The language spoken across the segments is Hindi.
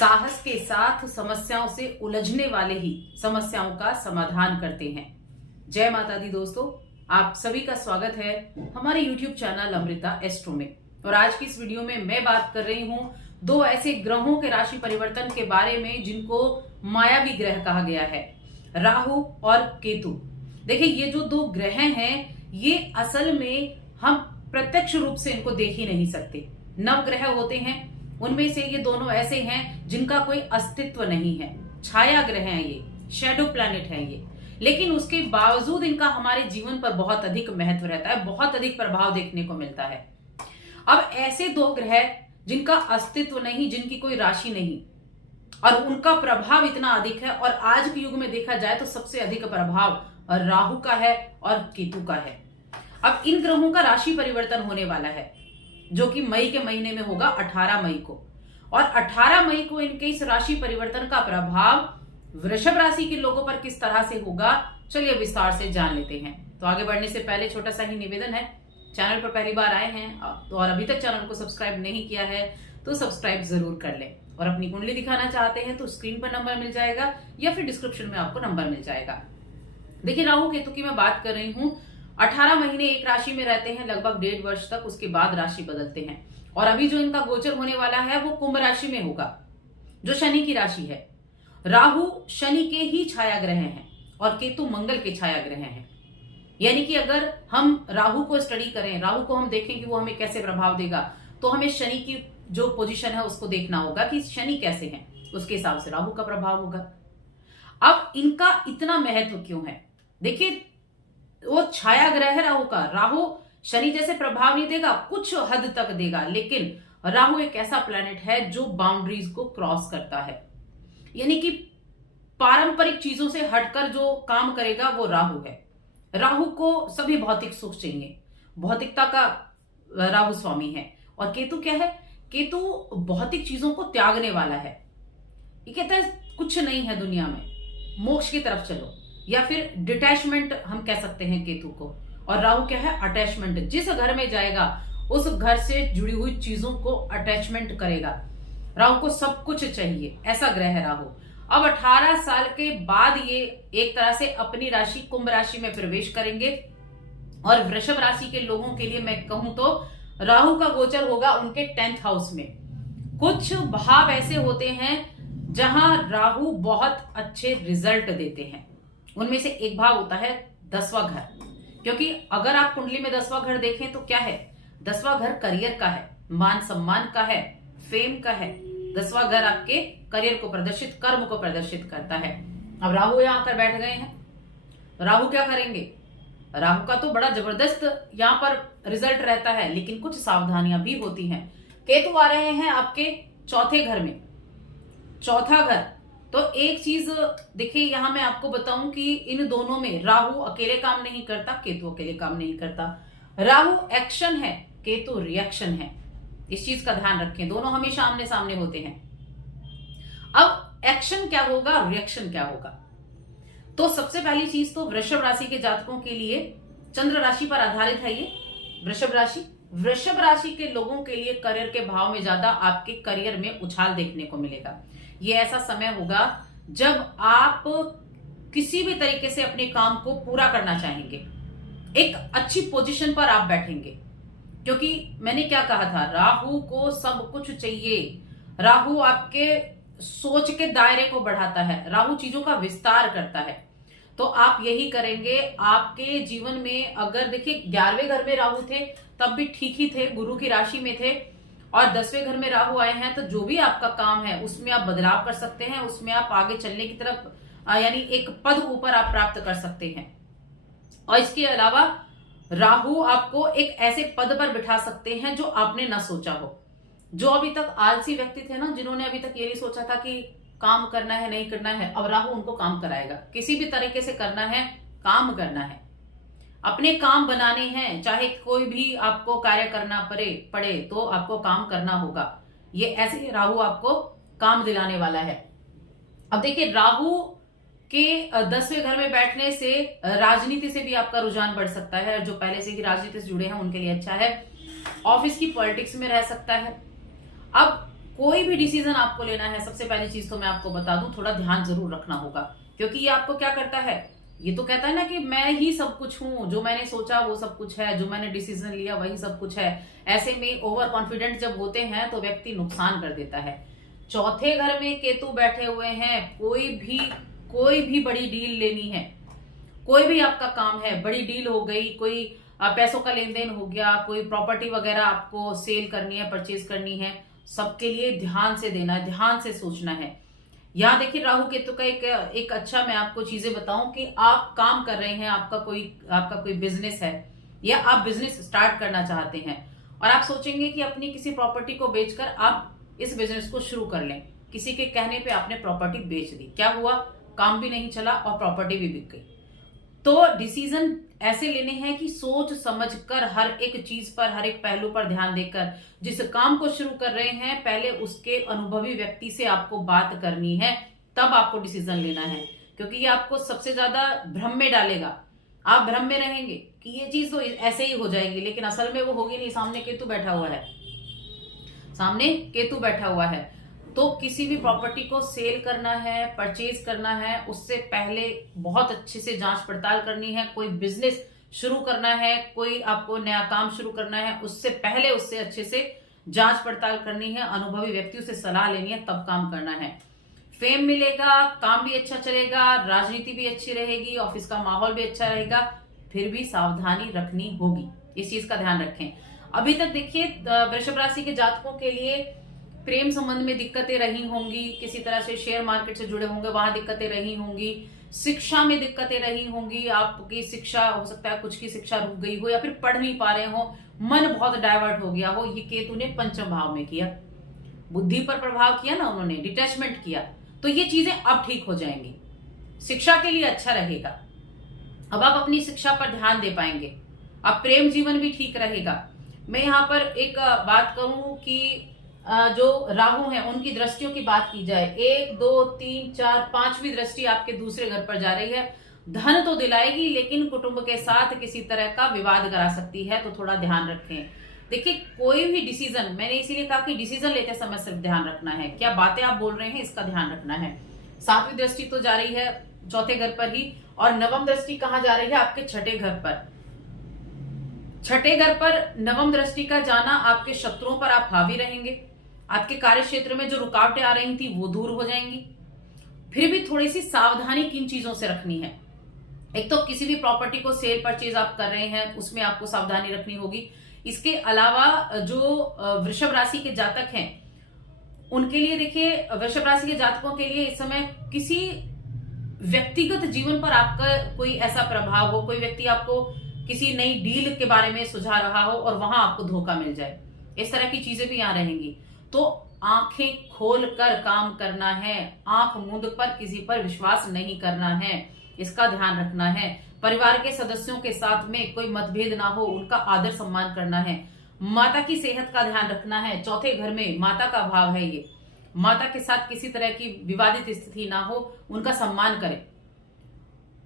साहस के साथ समस्याओं से उलझने वाले ही समस्याओं का समाधान करते हैं। जय माता दी दोस्तों, आप सभी का स्वागत है हमारे YouTube चैनल अमृता एस्ट्रो में। और आज की इस वीडियो में मैं बात कर रही हूं दो ऐसे ग्रहों के राशि परिवर्तन के बारे में जिनको मायावी ग्रह कहा गया है, राहु और केतु। देखिए, ये जो दो ग्रह हैं ये असल में हम प्रत्यक्ष रूप से इनको देख ही नहीं सकते। नव ग्रह होते हैं, उनमें से ये दोनों ऐसे हैं जिनका कोई अस्तित्व नहीं है, छाया ग्रह हैं, ये शैडो प्लैनेट हैं ये। लेकिन उसके बावजूद इनका हमारे जीवन पर बहुत अधिक महत्व रहता है, बहुत अधिक प्रभाव देखने को मिलता है। अब ऐसे दो ग्रह जिनका अस्तित्व नहीं, जिनकी कोई राशि नहीं और उनका प्रभाव इतना अधिक है, और आज के युग में देखा जाए तो सबसे अधिक प्रभाव राहु का है और केतु का है। अब इन ग्रहों का राशि परिवर्तन होने वाला है जो कि मई के महीने में होगा, 18 मई को। और 18 मई को इनके इस राशि परिवर्तन का प्रभाव वृषभ राशि के लोगों पर किस तरह से होगा, चलिए विस्तार से जान लेते हैं। तो आगे बढ़ने से पहले छोटा सा ही निवेदन है, चैनल पर पहली बार आए हैं तो और अभी तक चैनल को सब्सक्राइब नहीं किया है तो सब्सक्राइब जरूर कर लें। और अपनी कुंडली दिखाना चाहते हैं तो स्क्रीन पर नंबर मिल जाएगा या फिर डिस्क्रिप्शन में आपको नंबर मिल जाएगा। देखिए, राहु केतु की मैं बात कर रही हूँ। 18 महीने एक राशि में रहते हैं, लगभग 1.5 वर्ष तक, उसके बाद राशि बदलते हैं। और अभी जो इनका गोचर होने वाला है वो कुंभ राशि में होगा, जो शनि की राशि है। राहु शनि के ही छाया ग्रह हैं और केतु मंगल के छाया ग्रह हैं। यानी कि अगर हम राहु को स्टडी करें, राहु को हम देखें कि वो हमें कैसे प्रभाव देगा, तो हमें शनि की जो पोजीशन है उसको देखना होगा कि शनि कैसे हैं, उसके हिसाब से राहु का प्रभाव होगा। अब इनका इतना महत्व क्यों है? देखिए, वो छाया ग्रह है राहु का। राहु शनि जैसे प्रभाव नहीं देगा, कुछ हद तक देगा, लेकिन राहु एक ऐसा प्लैनेट है जो बाउंड्रीज को क्रॉस करता है। यानी कि पारंपरिक चीजों से हटकर जो काम करेगा वो राहु है। राहु को सभी भौतिक सुख चाहिए, भौतिकता का राहु स्वामी है। और केतु क्या है? केतु भौतिक चीजों को त्यागने वाला है। ये कहता है कुछ नहीं है दुनिया में, मोक्ष की तरफ चलो, या फिर डिटैचमेंट हम कह सकते हैं केतु को। और राहु क्या है? अटैचमेंट। जिस घर में जाएगा उस घर से जुड़ी हुई चीजों को अटैचमेंट करेगा। राहु को सब कुछ चाहिए, ऐसा ग्रह है राहु। अब 18 साल के बाद ये एक तरह से अपनी राशि कुंभ राशि में प्रवेश करेंगे। और वृषभ राशि के लोगों के लिए मैं कहूं तो राहु का गोचर होगा उनके 10th हाउस में। कुछ भाव ऐसे होते हैं जहां राहु बहुत अच्छे रिजल्ट देते हैं, उनमें से एक भाव होता है 10वां घर। क्योंकि अगर आप कुंडली में 10वां घर देखें तो क्या है? 10वां घर करियर का है, मान सम्मान का है, फेम का है। 10वां घर आपके करियर को प्रदर्शित, कर्म को प्रदर्शित करता है। अब राहु यहां आकर बैठ गए हैं, राहु क्या करेंगे? राहु का तो बड़ा जबरदस्त यहां पर रिजल्ट रहता है, लेकिन कुछ सावधानियां भी होती हैं। केतु आ रहे हैं आपके 4थे घर में, 4था घर। तो एक चीज देखिए, यहां मैं आपको बताऊं कि इन दोनों में राहु अकेले काम नहीं करता, केतु अकेले काम नहीं करता। राहु एक्शन है, केतु रिएक्शन है। इस चीज का ध्यान रखें, दोनों हमेशा आमने सामने होते हैं। अब एक्शन क्या होगा, रिएक्शन क्या होगा? तो सबसे पहली चीज तो वृषभ राशि के जातकों के लिए चंद्र राशि पर आधारित है ये वृषभ राशि। वृषभ राशि के लोगों के लिए करियर के भाव में ज्यादा आपके करियर में उछाल देखने को मिलेगा। ये ऐसा समय होगा जब आप किसी भी तरीके से अपने काम को पूरा करना चाहेंगे, एक अच्छी पोजीशन पर आप बैठेंगे। क्योंकि मैंने क्या कहा था, राहु को सब कुछ चाहिए। राहु आपके सोच के दायरे को बढ़ाता है, राहु चीजों का विस्तार करता है। तो आप यही करेंगे आपके जीवन में। अगर देखिए, 11वें घर में राहु थे तब भी ठीक ही थे, गुरु की राशि में थे। और 10वें घर में राहु आए हैं तो जो भी आपका काम है उसमें आप बदलाव कर सकते हैं, उसमें आप आगे चलने की तरफ यानी एक पद ऊपर आप प्राप्त कर सकते हैं। और इसके अलावा राहु आपको एक ऐसे पद पर बिठा सकते हैं जो आपने ना सोचा हो। जो अभी तक आलसी व्यक्ति थे ना, जिन्होंने अभी तक ये नहीं सोचा था कि काम करना है नहीं करना है, अब राहु उनको काम कराएगा। किसी भी तरीके से करना है, काम करना है, अपने काम बनाने हैं, चाहे कोई भी आपको कार्य करना पड़े तो आपको काम करना होगा। ये ऐसे राहु आपको काम दिलाने वाला है। अब देखिए, राहु के 10वें घर में बैठने से राजनीति से भी आपका रुझान बढ़ सकता है। जो पहले से ही राजनीति से जुड़े हैं उनके लिए अच्छा है। ऑफिस की पॉलिटिक्स में रह सकता है। अब कोई भी डिसीजन आपको लेना है, सबसे पहली चीज तो मैं आपको बता दूं, थोड़ा ध्यान जरूर रखना होगा, क्योंकि ये आपको क्या करता है, ये तो कहता है ना कि मैं ही सब कुछ हूं, जो मैंने सोचा वो सब कुछ है, जो मैंने डिसीजन लिया वही सब कुछ है। ऐसे में ओवर कॉन्फिडेंट जब होते हैं तो व्यक्ति नुकसान कर देता है। चौथे घर में केतु बैठे हुए हैं, कोई भी बड़ी डील लेनी है, कोई भी आपका काम है, बड़ी डील हो गई, कोई पैसों का लेन देन हो गया, कोई प्रॉपर्टी वगैरह आपको सेल करनी है, परचेज करनी है, सबके लिए ध्यान से देना है, ध्यान से सोचना है। यहाँ देखिए राहु केतु का एक अच्छा मैं आपको चीजें बताऊं कि आप काम कर रहे हैं, आपका कोई बिजनेस है या आप बिजनेस स्टार्ट करना चाहते हैं और आप सोचेंगे कि अपनी किसी प्रॉपर्टी को बेचकर आप इस बिजनेस को शुरू कर लें। किसी के कहने पे आपने प्रॉपर्टी बेच दी, क्या हुआ, काम भी नहीं चला और प्रॉपर्टी भी बिक गई। तो डिसीजन ऐसे लेने हैं कि सोच समझकर हर एक चीज पर, हर एक पहलू पर ध्यान देकर जिस काम को शुरू कर रहे हैं पहले उसके अनुभवी व्यक्ति से आपको बात करनी है, तब आपको डिसीजन लेना है, क्योंकि ये आपको सबसे ज्यादा भ्रम में डालेगा। आप भ्रम में रहेंगे कि ये चीज तो ऐसे ही हो जाएगी, लेकिन असल में वो होगी नहीं। सामने केतु बैठा हुआ है, सामने केतु बैठा हुआ है। तो किसी भी प्रॉपर्टी को सेल करना है, परचेज करना है, उससे पहले बहुत अच्छे से जांच पड़ताल करनी है। कोई बिजनेस शुरू करना है, कोई आपको नया काम शुरू करना है, उससे पहले उससे अच्छे से जांच पड़ताल करनी है, अनुभवी व्यक्तियों से सलाह लेनी है, तब काम करना है। फेम मिलेगा, काम भी अच्छा चलेगा, राजनीति भी अच्छी रहेगी, ऑफिस का माहौल भी अच्छा रहेगा, फिर भी सावधानी रखनी होगी, इस चीज का ध्यान रखें। अभी तक देखिए वृषभ राशि के जातकों के लिए प्रेम संबंध में दिक्कतें रही होंगी, किसी तरह से शेयर मार्केट से जुड़े होंगे, वहां दिक्कतें रही होंगी, शिक्षा में दिक्कतें रही होंगी, आपकी शिक्षा हो सकता है कुछ की शिक्षा रुक गई हो या फिर पढ़ नहीं पा रहे हो, मन बहुत डाइवर्ट हो गया हो। ये केतु ने पंचम भाव में किया, बुद्धि पर प्रभाव किया ना उन्होंने, डिटैचमेंट किया, तो ये चीजें अब ठीक हो जाएंगी, शिक्षा के लिए अच्छा रहेगा। अब आप अपनी शिक्षा पर ध्यान दे पाएंगे, अब प्रेम जीवन भी ठीक रहेगा। मैं यहाँ पर एक बात करूं कि जो राहु हैं उनकी दृष्टियों की बात की जाए, 1 2 3 4 5वीं दृष्टि आपके दूसरे घर पर जा रही है। धन तो दिलाएगी लेकिन कुटुंब के साथ किसी तरह का विवाद करा सकती है, तो थोड़ा ध्यान रखें। देखिए कोई भी डिसीजन, मैंने इसीलिए कहा कि डिसीजन लेते समय सिर्फ ध्यान रखना है, क्या बातें आप बोल रहे हैं इसका ध्यान रखना है। 7वीं दृष्टि तो जा रही है चौथे घर पर ही, और 9वीं दृष्टि कहां जा रही है, आपके छठे घर पर। छठे घर पर 9वीं दृष्टि का जाना, आपके शत्रुओं पर आप हावी रहेंगे, आपके कार्य क्षेत्र में जो रुकावटें आ रही थी वो दूर हो जाएंगी। फिर भी थोड़ी सी सावधानी किन चीजों से रखनी है, एक तो किसी भी प्रॉपर्टी को सेल परचेज आप कर रहे हैं उसमें आपको सावधानी रखनी होगी। इसके अलावा जो वृषभ राशि के जातक हैं उनके लिए देखिए, वृषभ राशि के जातकों के लिए इस समय किसी व्यक्तिगत जीवन पर आपका कोई ऐसा प्रभाव हो, कोई व्यक्ति आपको किसी नई डील के बारे में सुझा रहा हो और वहां आपको धोखा मिल जाए, इस तरह की चीजें भी यहां रहेंगी। तो आंखें खोल कर काम करना है, आंख मूंद पर किसी पर विश्वास नहीं करना है, इसका ध्यान रखना है। परिवार के सदस्यों के साथ में कोई मतभेद ना हो, उनका आदर सम्मान करना है। माता की सेहत का ध्यान रखना है, चौथे घर में माता का भाव है ये, माता के साथ किसी तरह की विवादित स्थिति ना हो, उनका सम्मान करें,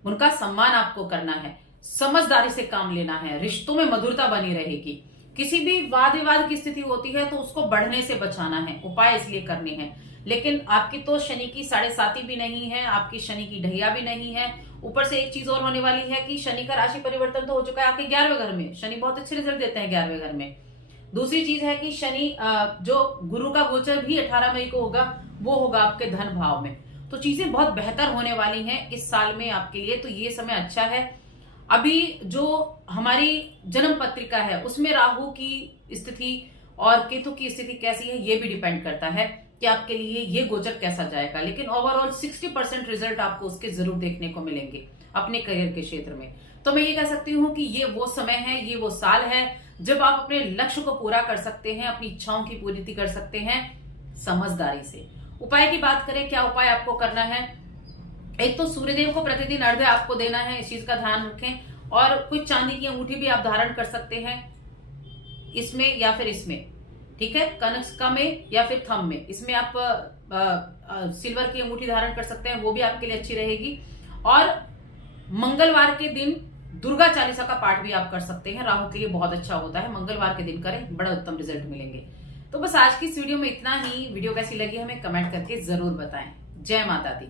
उनका सम्मान आपको करना है। समझदारी से काम लेना है, रिश्तों में मधुरता बनी रहेगी। किसी भी वाद विवाद की स्थिति होती है तो उसको बढ़ने से बचाना है, उपाय इसलिए करने हैं। लेकिन आपकी तो शनि की 7.5 भी नहीं है, आपकी शनि की ढैया भी नहीं है। ऊपर से एक चीज और होने वाली है कि शनि का राशि परिवर्तन तो हो चुका है आपके 11वें घर में, शनि बहुत अच्छे रिजल्ट देते हैं 11वें घर में। दूसरी चीज है कि शनि जो गुरु का गोचर भी 18 मई को होगा, वो होगा आपके धन भाव में। तो चीजें बहुत बेहतर होने वाली हैं इस साल में आपके लिए, तो ये समय अच्छा है। अभी जो हमारी जन्म पत्रिका है उसमें राहु की स्थिति और केतु की स्थिति कैसी है ये भी डिपेंड करता है कि आपके लिए ये गोचर कैसा जाएगा। लेकिन ओवरऑल 60% रिजल्ट आपको उसके जरूर देखने को मिलेंगे अपने करियर के क्षेत्र में। तो मैं ये कह सकती हूँ कि ये वो समय है, ये वो साल है जब आप अपने लक्ष्य को पूरा कर सकते हैं, अपनी इच्छाओं की पूर्ति कर सकते हैं समझदारी से। उपाय की बात करें, क्या उपाय आपको करना है, एक तो सूर्यदेव को प्रतिदिन अर्घ्य आपको देना है, इस चीज का ध्यान रखें। और कोई चांदी की अंगूठी भी आप धारण कर सकते हैं इसमें या फिर इसमें, ठीक है, कनस्का में या फिर थंब में, इसमें आप सिल्वर की अंगूठी धारण कर सकते हैं, वो भी आपके लिए अच्छी रहेगी। और मंगलवार के दिन दुर्गा चालीसा का पाठ भी आप कर सकते हैं, राहु के लिए बहुत अच्छा होता है, मंगलवार के दिन करें, बड़ा उत्तम रिजल्ट मिलेंगे। तो बस आज की इस वीडियो में इतना ही। वीडियो कैसी लगी हमें कमेंट करके जरूर बताएं। जय माता दी।